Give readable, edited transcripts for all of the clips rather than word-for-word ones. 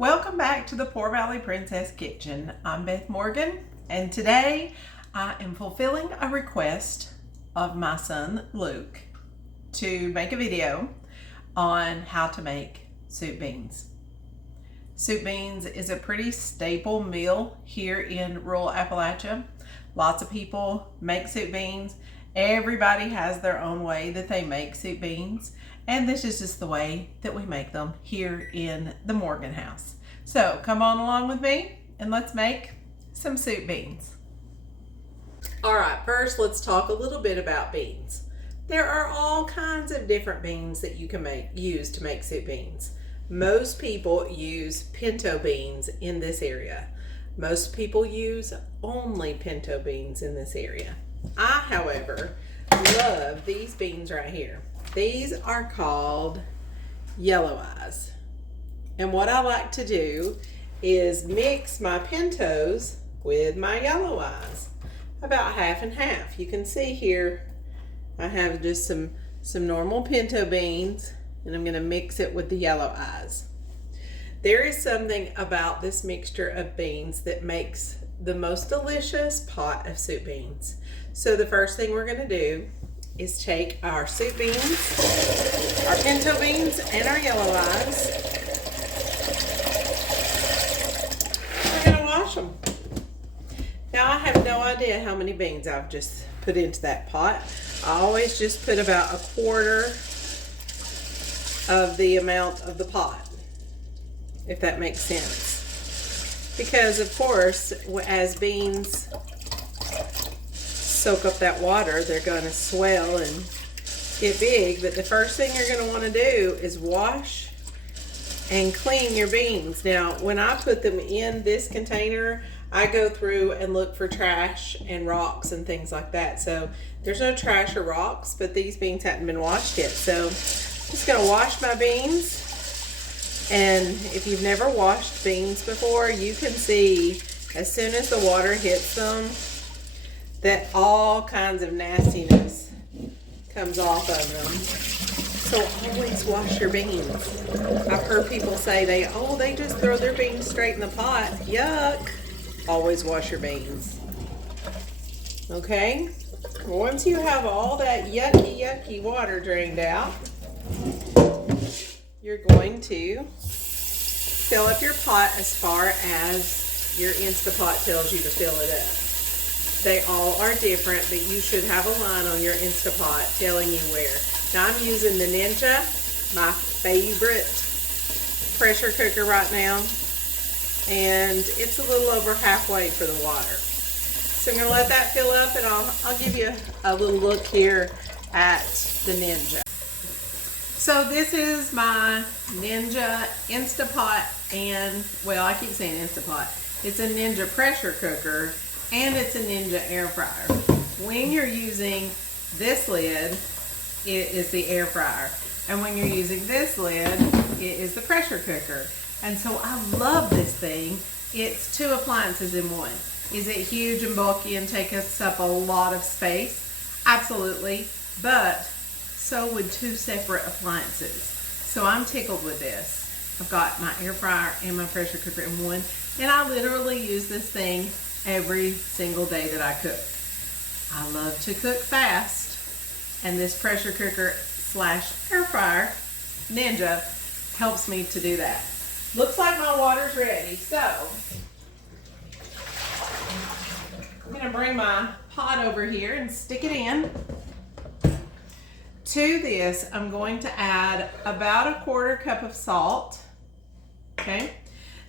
Welcome back to the Poor Valley Princess Kitchen. I'm Beth Morgan, and today I am fulfilling a request of my son Luke to make a video on how to make soup beans. Soup beans is a pretty staple meal here in rural Appalachia. Lots of people make soup beans. Everybody has their own way that they make soup beans. And this is just the way that we make them here in the Morgan house. So come on along with me and let's make some soup beans. All right, first let's talk a little bit about beans. There are all kinds of different beans that you can use to make soup beans. Most people use pinto beans in this area. Most people use only pinto beans in this area. I, however, love these beans right here. These are called yellow eyes. And what I like to do is mix my pintos with my yellow eyes, about half and half. You can see here I have just some normal pinto beans, and I'm going to mix it with the yellow eyes. There is something about this mixture of beans that makes the most delicious pot of soup beans. So the first thing we're going to do is take our soup beans, our pinto beans, and our yellow eyes. We're going to wash them. Now I have no idea how many beans I've just put into that pot. I always just put about 1/4 of the amount of the pot, if that makes sense. Because of course, as beans soak up that water, they're going to swell and get big. But the first thing you're going to want to do is wash and clean your beans. Now, when I put them in this container, I go through and look for trash and rocks and things like that. So there's no trash or rocks, but these beans hadn't been washed yet. So I'm just going to wash my beans. And if you've never washed beans before, you can see as soon as the water hits them that all kinds of nastiness comes off of them. So always wash your beans. I've heard people say they just throw their beans straight in the pot. Yuck. Always wash your beans. Okay? Once you have all that yucky water drained out, you're going to fill up your pot as far as your Instapot tells you to fill it up. They all are different, but you should have a line on your Instapot telling you where. Now I'm using the Ninja, my favorite pressure cooker right now, and it's a little over halfway for the water. So I'm going to let that fill up, and I'll give you a little look here at the Ninja. So this is my Ninja Instapot, and well, I keep saying Instapot. It's a Ninja pressure cooker, and it's a Ninja air fryer. When you're using this lid, it is the air fryer. And when you're using this lid, it is the pressure cooker. And so I love this thing. It's 2 appliances in one. Is it huge and bulky and take us up a lot of space? Absolutely. But so would 2 separate appliances. So I'm tickled with this. I've got my air fryer and my pressure cooker in one. And I literally use this thing every single day that I cook. I love to cook fast, and this pressure cooker / air fryer Ninja helps me to do that. Looks like my water's ready, so I'm going to bring my pot over here and stick it in. To this, I'm going to add about 1/4 cup of salt. Okay.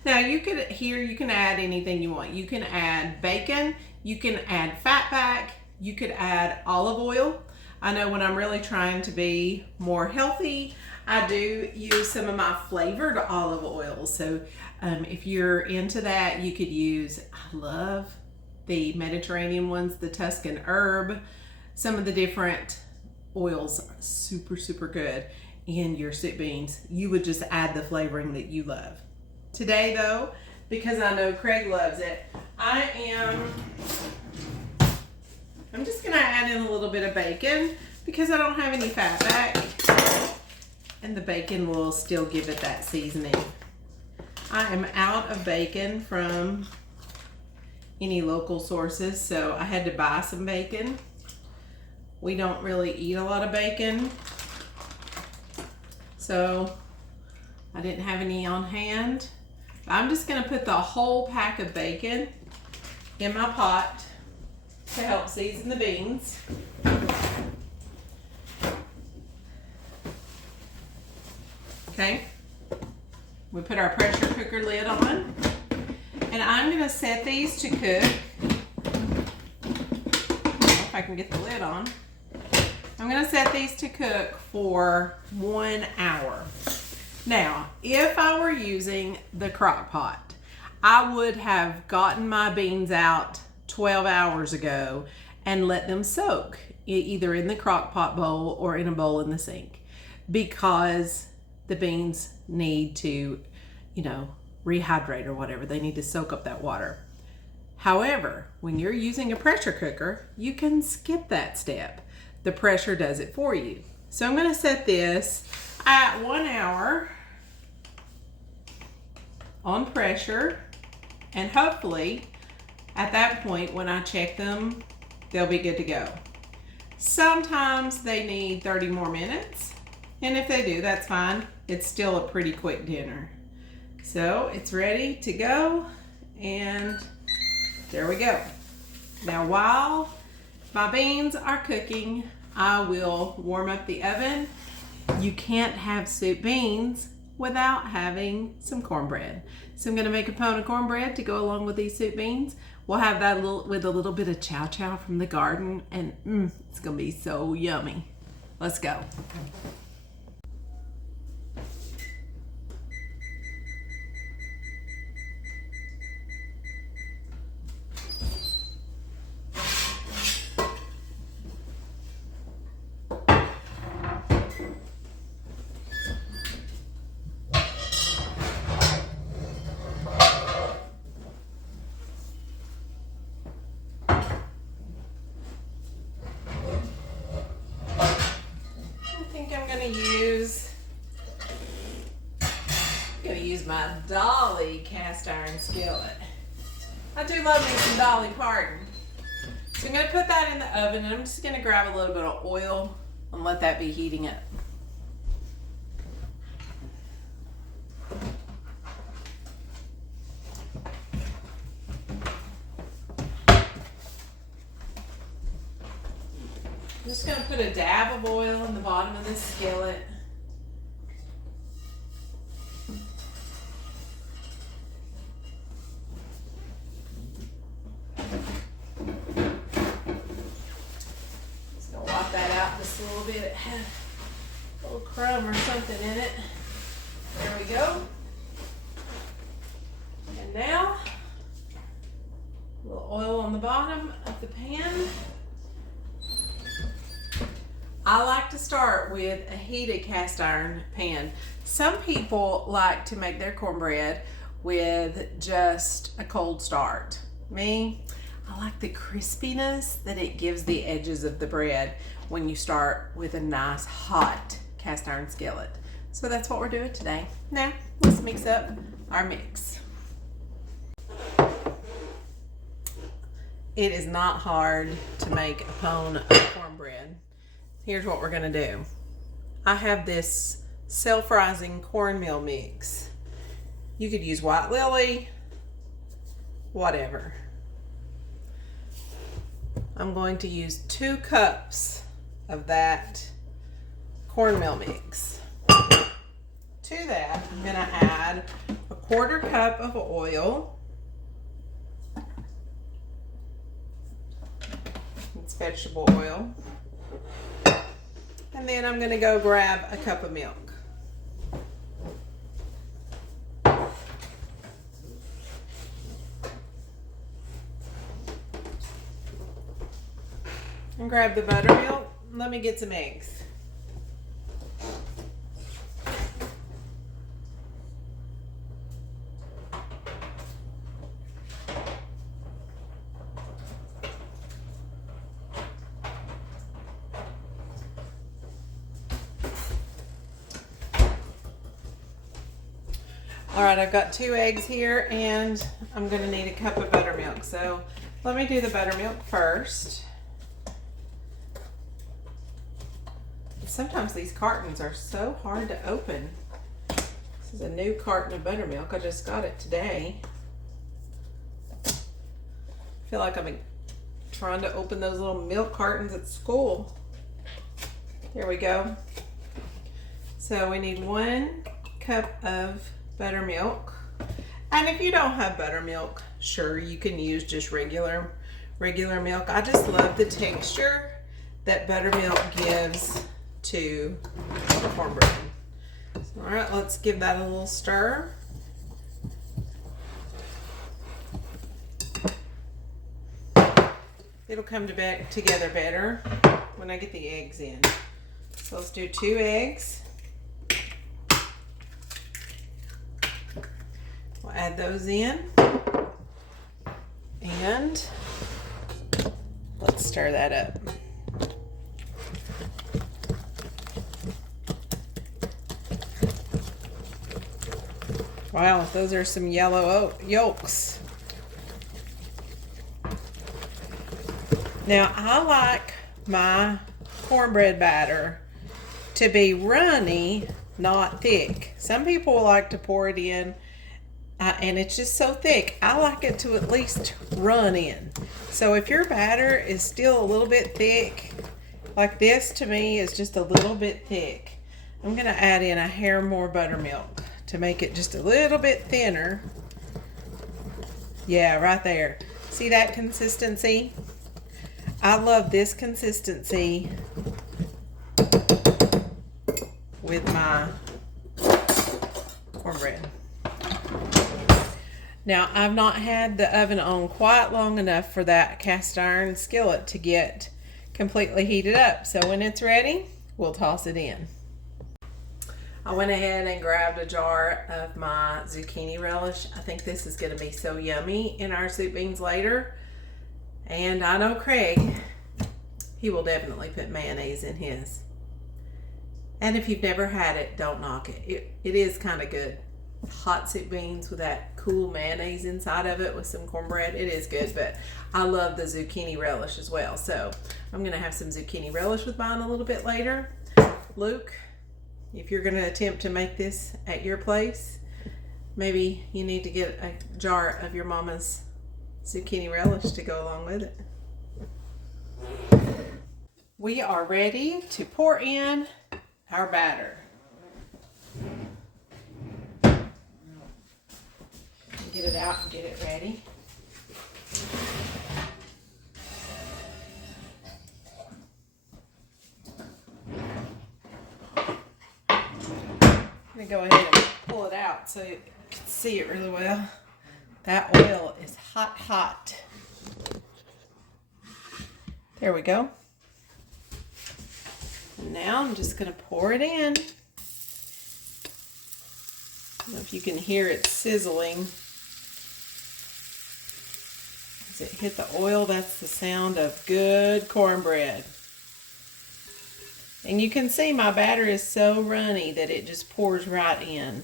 Now you can add anything you want. You can add bacon, you can add fatback, you could add olive oil. I know when I'm really trying to be more healthy, I do use some of my flavored olive oil. So if you're into that, you could use, I love the Mediterranean ones, the Tuscan herb. Some of the different oils are super good in your soup beans. You would just add the flavoring that you love. Today though, because I know Craig loves it, I'm just gonna add in a little bit of bacon because I don't have any fat back, and the bacon will still give it that seasoning. I am out of bacon from any local sources, so I had to buy some bacon. We don't really eat a lot of bacon, so I didn't have any on hand. I'm just gonna put the whole pack of bacon in my pot to help season the beans. Okay, we put our pressure cooker lid on, and I'm gonna set these to cook. If I can get the lid on. I'm gonna set these to cook for 1 hour. Now, if I were using the crock pot, I would have gotten my beans out 12 hours ago and let them soak either in the crock pot bowl or in a bowl in the sink, because the beans need to, rehydrate or whatever. They need to soak up that water. However, when you're using a pressure cooker, you can skip that step. The pressure does it for you. So I'm going to set this at 1 hour on pressure, and hopefully at that point when I check them, they'll be good to go. Sometimes they need 30 more minutes, and if they do, that's fine. It's still a pretty quick dinner. So it's ready to go, and there we go. Now while my beans are cooking, I will warm up the oven. You can't have soup beans without having some cornbread. So I'm gonna make a pound of cornbread to go along with these soup beans. We'll have that with a little bit of chow chow from the garden, and it's gonna be so yummy. Let's go. I'm gonna use my Dolly cast iron skillet. I do love me some Dolly Parton. So I'm gonna put that in the oven, and I'm just gonna grab a little bit of oil and let that be heating up. I'm just gonna put a dab of oil in the bottom of this skillet. Just gonna wipe that out just a little bit. It had a little crumb or something in it. There we go. And now, a little oil on the bottom of the pan. I like to start with a heated cast iron pan. Some people like to make their cornbread with just a cold start. Me, I like the crispiness that it gives the edges of the bread when you start with a nice hot cast iron skillet. So that's what we're doing today. Now, let's mix up our mix. It is not hard to make a pound of cornbread. Here's what we're gonna do. I have this self-rising cornmeal mix. You could use White Lily, whatever. I'm going to use 2 cups of that cornmeal mix. To that, I'm gonna add a 1/4 cup of oil. It's vegetable oil. And then I'm going to go grab a cup of milk. And grab the buttermilk. Let me get some eggs. All right, I've got 2 eggs here and I'm gonna need a cup of buttermilk. So let me do the buttermilk first. Sometimes these cartons are so hard to open. This is a new carton of buttermilk. I just got it today. I feel like I've been trying to open those little milk cartons at school. There we go. So we need 1 cup of buttermilk. And if you don't have buttermilk, sure, you can use just regular milk. I just love the texture that buttermilk gives to the cornbread. All right, let's give that a little stir. It'll come together better when I get the eggs in. So let's do 2 eggs. We'll add those in. And let's stir that up. Wow, those are some yellow yolks. Now, I like my cornbread batter to be runny, not thick. Some people like to pour it in and it's just so thick. I like it to at least run in. So if your batter is still a little bit thick, like this to me is just a little bit thick, I'm gonna add in a hair more buttermilk to make it just a little bit thinner. Yeah, right there. See that consistency? I love this consistency with my cornbread. Now, I've not had the oven on quite long enough for that cast iron skillet to get completely heated up. So when it's ready, we'll toss it in. I went ahead and grabbed a jar of my zucchini relish. I think this is going to be so yummy in our soup beans later. And I know Craig, he will definitely put mayonnaise in his. And if you've never had it, don't knock it. It is kind of good. Hot soup beans with that cool mayonnaise inside of it with some cornbread. It is good, but I love the zucchini relish as well. So I'm going to have some zucchini relish with mine a little bit later. Luke, if you're going to attempt to make this at your place, maybe you need to get a jar of your mama's zucchini relish to go along with it. We are ready to pour in our batter. Get it out and get it ready. I'm going to go ahead and pull it out so you can see it really well. That oil is hot, hot. There we go. And now I'm just going to pour it in. I don't know if you can hear it sizzling. As it hit the oil, that's the sound of good cornbread. And you can see my batter is so runny that it just pours right in.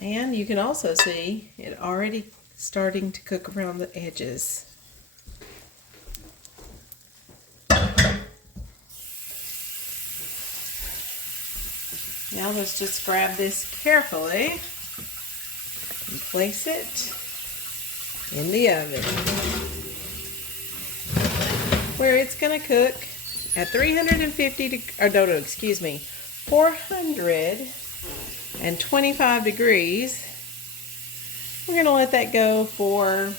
And you can also see it already starting to cook around the edges. Now let's just grab this carefully and place it in the oven where it's going to cook at 425 degrees. We're going to let that go for,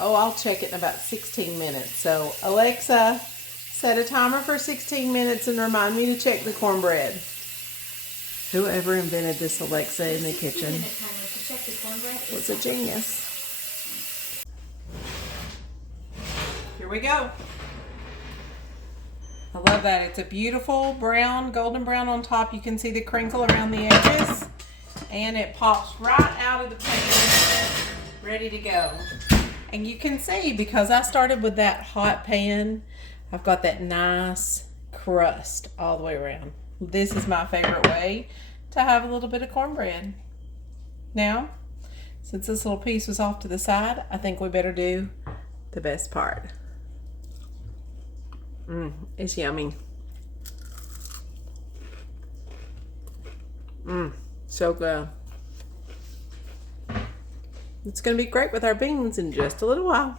I'll check it in about 16 minutes. So Alexa, set a timer for 16 minutes and remind me to check the cornbread. Whoever invented this Alexa in the kitchen was a genius. Here we go. I love that. It's a beautiful brown, golden brown on top. You can see the crinkle around the edges. And it pops right out of the pan, ready to go. And you can see, because I started with that hot pan, I've got that nice crust all the way around. This is my favorite way to have a little bit of cornbread. Now, since this little piece was off to the side, I think we better do the best part. It's yummy. So good. It's going to be great with our beans in just a little while.